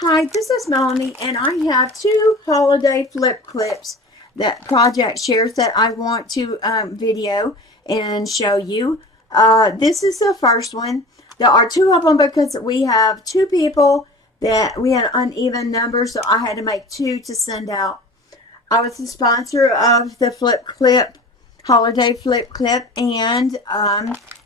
Hi, this is Melanie, and I have two holiday flip clips that project shares that I want to video and show you. This is the first one. There are two of them because we have two people that we had uneven numbers, so I had to make two to send out. I was the sponsor of the flip clip, holiday flip clip, and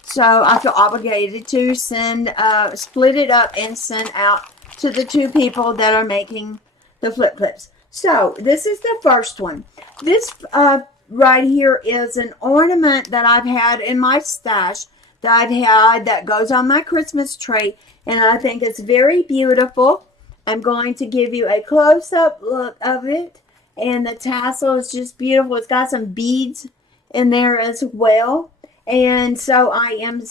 so I feel obligated to split it up and send out to the two people that are making the flip clips. So this is the first one. This right here is an ornament that I've had in my stash that goes on my Christmas tree, and I think it's very beautiful. I'm going to give you a close-up look of it, and the tassel is just beautiful. It's got some beads in there as well, and so I am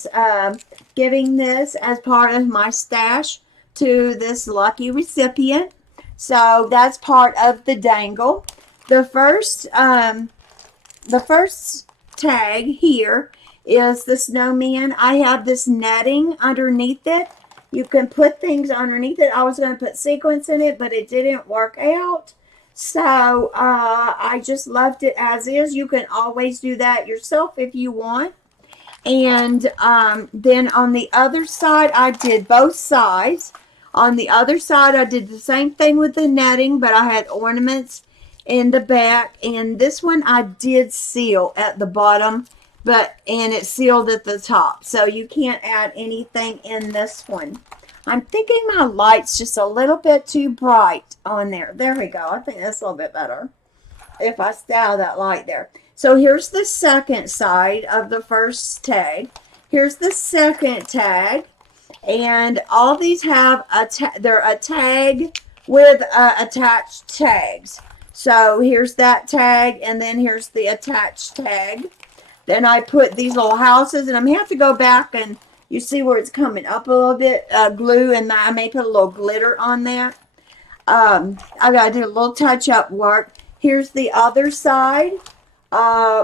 giving this as part of my stash to this lucky recipient. So that's part of the dangle. The first tag here is the snowman. I have this netting underneath it. You can put things underneath it. I was going to put sequins in it, but it didn't work out. So I just left it as is. You can always do that yourself if you want. And then on the other side, I did both sides. On the other side, I did the same thing with the netting, but I had ornaments in the back. And this one I did seal at the bottom, and it's sealed at the top. So you can't add anything in this one. I'm thinking my light's just a little bit too bright on there. There we go. I think that's a little bit better if I style that light there. So here's the second side of the first tag. Here's the second tag. And all these have they're a tag with attached tags. So here's that tag, and then here's the attached tag. Then I put these little houses, and I'm going to have to go back, and you see where it's coming up a little bit, glue, and I may put a little glitter on that. I got to do a little touch-up work. Here's the other side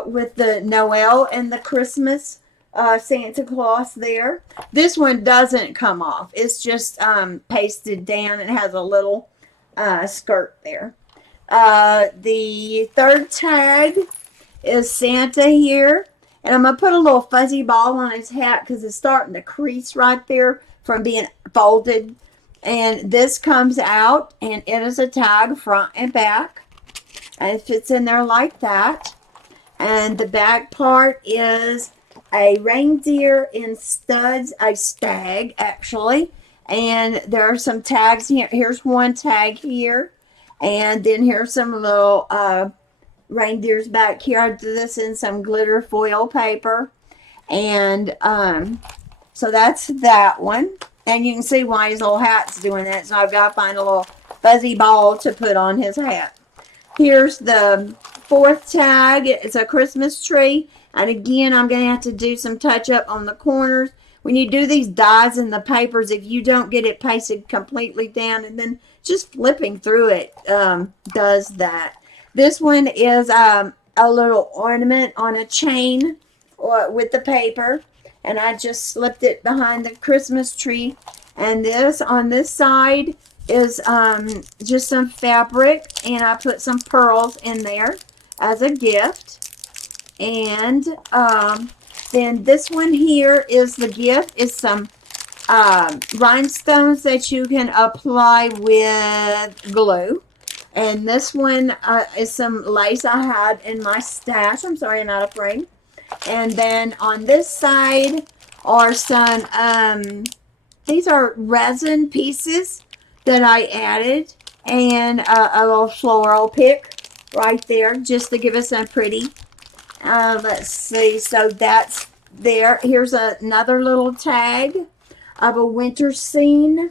with the Noel and the Christmas Santa Claus there. This one doesn't come off. It's just pasted down. It has a little skirt there. The third tag is Santa here. And I'm going to put a little fuzzy ball on his hat because it's starting to crease right there from being folded. And this comes out, and it is a tag front and back. And it fits in there like that. And the back part is a reindeer in studs, a stag actually. And there are some tags here. Here's one tag here. And then here's some little reindeers back here. I did this in some glitter foil paper. And so that's that one. And you can see why his little hat's doing that. So I've got to find a little fuzzy ball to put on his hat. Here's the fourth tag. It's a Christmas tree. And again, I'm going to have to do some touch up on the corners. When you do these dies in the papers, if you don't get it pasted completely down, and then just flipping through it does that. This one is a little ornament on a chain with the paper. And I just slipped it behind the Christmas tree. And this on this side is just some fabric, and I put some pearls in there as a gift. And then this one here is the gift. Is some rhinestones that you can apply with glue. And this one is some lace I had in my stash. I'm sorry, I'm out of frame. And then on this side are some, these are resin pieces that I added, and a little floral pick right there just to give us some pretty. Let's see, so that's there. Here's another little tag of a winter scene,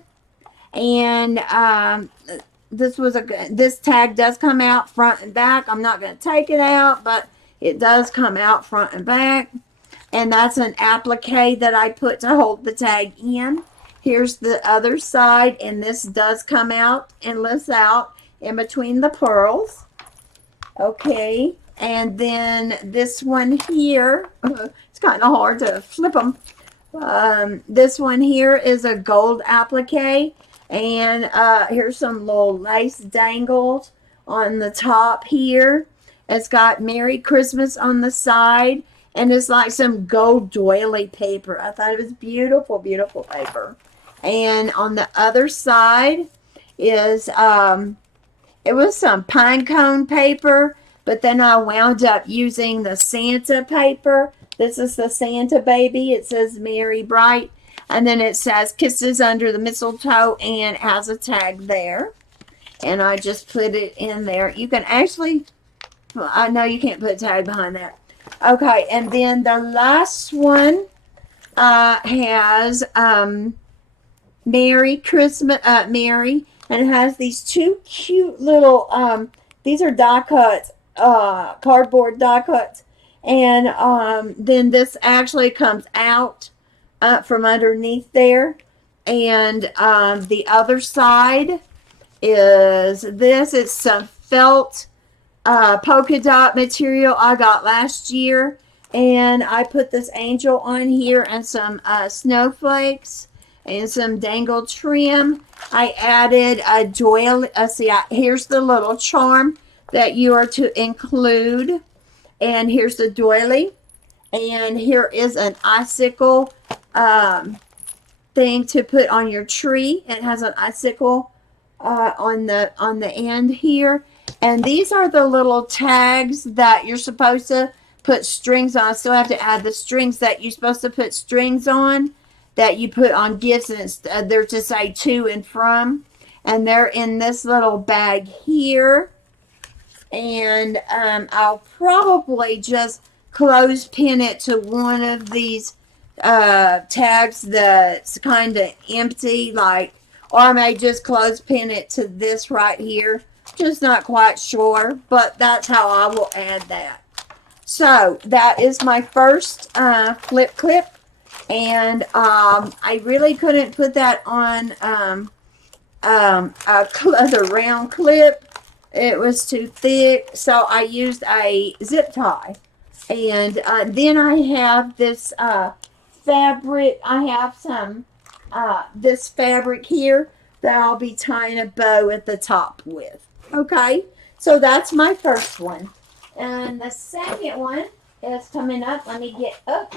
and this tag does come out front and back. I'm not going to take it out, but it does come out front and back. And that's an applique that I put to hold the tag in. Here's the other side, and this does come out and lifts out in between the pearls. Okay, and then this one here, it's kind of hard to flip them. This one here is a gold applique, And here's some little lace dangles on the top here. It's got Merry Christmas on the side. And it's like some gold doily paper. I thought it was beautiful, beautiful paper. And on the other side is, it was some pine cone paper. But then I wound up using the Santa paper. This is the Santa baby. It says Merry Bright. And then it says Kisses Under the Mistletoe, and it has a tag there. And I just put it in there. You can actually, well, I know you can't put a tag behind that. Okay, and then the last one has Merry Christmas, Merry, and it has these two cute little, these are die cuts, cardboard die cuts. And then this actually comes out from underneath there. And the other side is this. It's some felt polka dot material I got last year. And I put this angel on here and some snowflakes and some dangle trim. I added a doily. Here's the little charm that you are to include. And here's the doily. And here is an icicle thing to put on your tree. It has an icicle on the end here. And these are the little tags that you're supposed to put strings on. I still have to add the strings that you're supposed to put strings on that you put on gifts. And they're to say to and from. And they're in this little bag here. And I'll probably just clothespin it to one of these tags that's kind of empty, like, or I may just clothespin it to this right here. Just not quite sure, but that's how I will add that. So that is my first flip clip, and I really couldn't put that on the round clip. It was too thick, so I used a zip tie. And then I have this fabric. I have some this fabric here that I'll be tying a bow at the top with. Okay, so that's my first one. And the second one is coming up. Let me get up.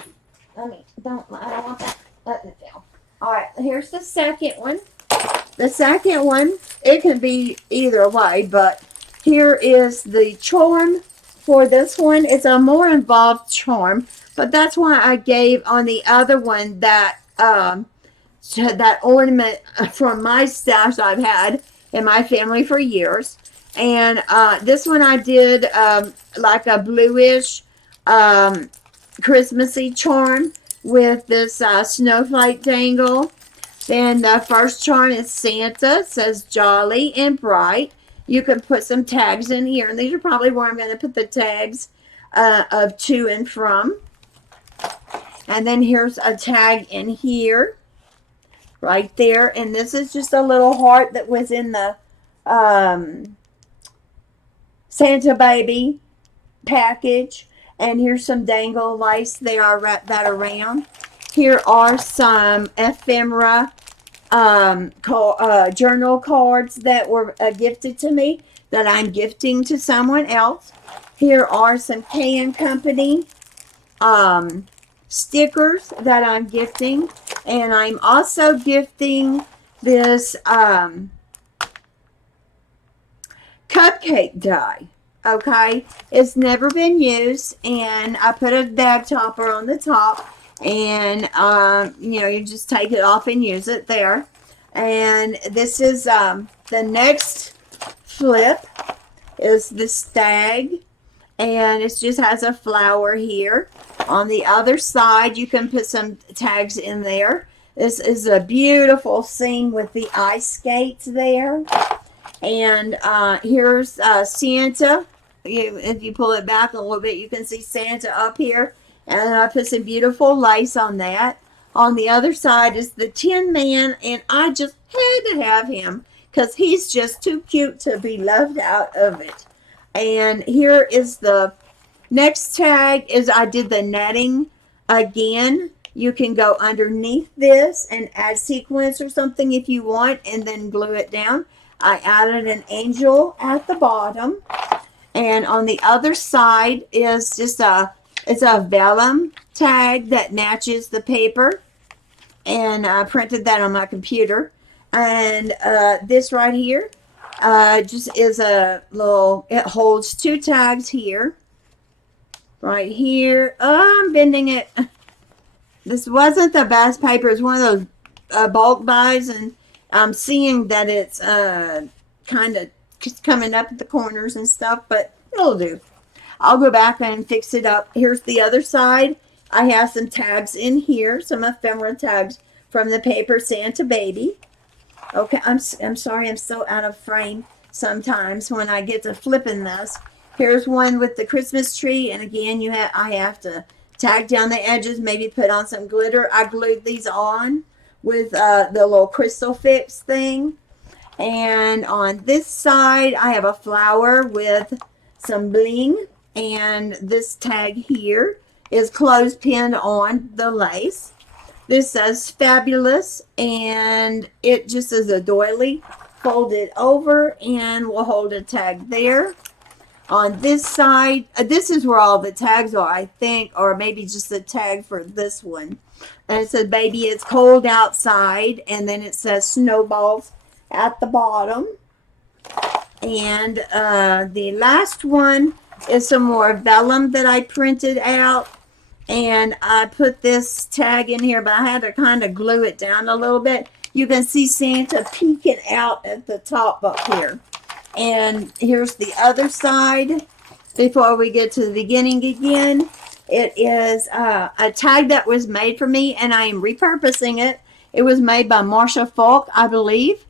I don't want that. Let it down. All right, here's the second one. The second one, it can be either way, but here is the charm for this one. It's a more involved charm, but that's why I gave on the other one that that ornament from my stash I've had in my family for years. And this one I did like a bluish Christmassy charm with this snowflake dangle. Then the first charm is Santa. It says jolly and bright. You can put some tags in here. And these are probably where I'm going to put the tags of to and from. And then here's a tag in here. Right there. And this is just a little heart that was in the Santa baby package. And here's some dangle lace there. I wrapped that around. Here are some ephemera journal cards that were gifted to me that I'm gifting to someone else. Here are some Can Company stickers that I'm gifting. And I'm also gifting this cupcake die. Okay, it's never been used, and I put a bag topper on the top. And, you know, you just take it off and use it there. And this is the next flip is the stag. And it just has a flower here. On the other side, you can put some tags in there. This is a beautiful scene with the ice skates there. And here's Santa. If you pull it back a little bit, you can see Santa up here. And I put some beautiful lace on that. On the other side is the Tin Man, and I just had to have him because he's just too cute to be left out of it. And here is the next tag is I did the netting again. You can go underneath this and add sequins or something if you want, and then glue it down. I added an angel at the bottom, and on the other side is just it's a vellum tag that matches the paper, and I printed that on my computer. And this right here just is a little, it holds two tags here, right here. Oh, I'm bending it. This wasn't the best paper. It's one of those bulk buys, and I'm seeing that it's kind of just coming up at the corners and stuff, but it'll do. I'll go back and fix it up. Here's the other side. I have some tags in here, some ephemera tags from the paper Santa Baby. Okay, I'm sorry, I'm so out of frame sometimes when I get to flipping this. Here's one with the Christmas tree, and again, I have to tag down the edges, maybe put on some glitter. I glued these on with the little crystal fix thing. And on this side, I have a flower with some bling, and this tag here is clothespin on the lace. This says fabulous, and it just is a doily. Fold it over, and we'll hold a tag there. On this side, this is where all the tags are, I think, or maybe just the tag for this one. And it says, baby, it's cold outside, and then it says snowballs at the bottom. And the last one is some more vellum that I printed out. And I put this tag in here, but I had to kind of glue it down a little bit. You can see Santa peeking out at the top up here. And here's the other side before we get to the beginning again. It is a tag that was made for me, and I am repurposing it. It was made by Marsha Falk, I believe.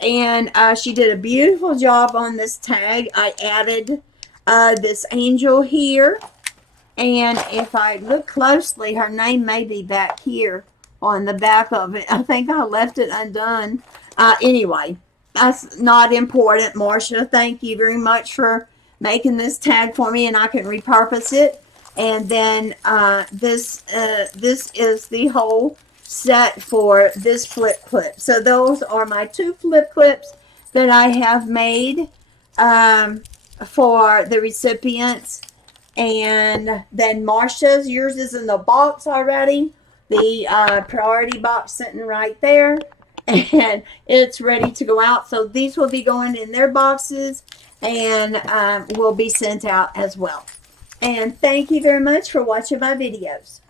And she did a beautiful job on this tag. I added this angel here. And if I look closely, her name may be back here on the back of it. I think I left it undone. Anyway, that's not important. Marcia, thank you very much for making this tag for me, and I can repurpose it. And then this is the whole set for this flip clip. So those are my two flip clips that I have made for the recipients. And then Marsha's, yours is in the box already. The priority box sitting right there. And it's ready to go out. So these will be going in their boxes and will be sent out as well. And thank you very much for watching my videos.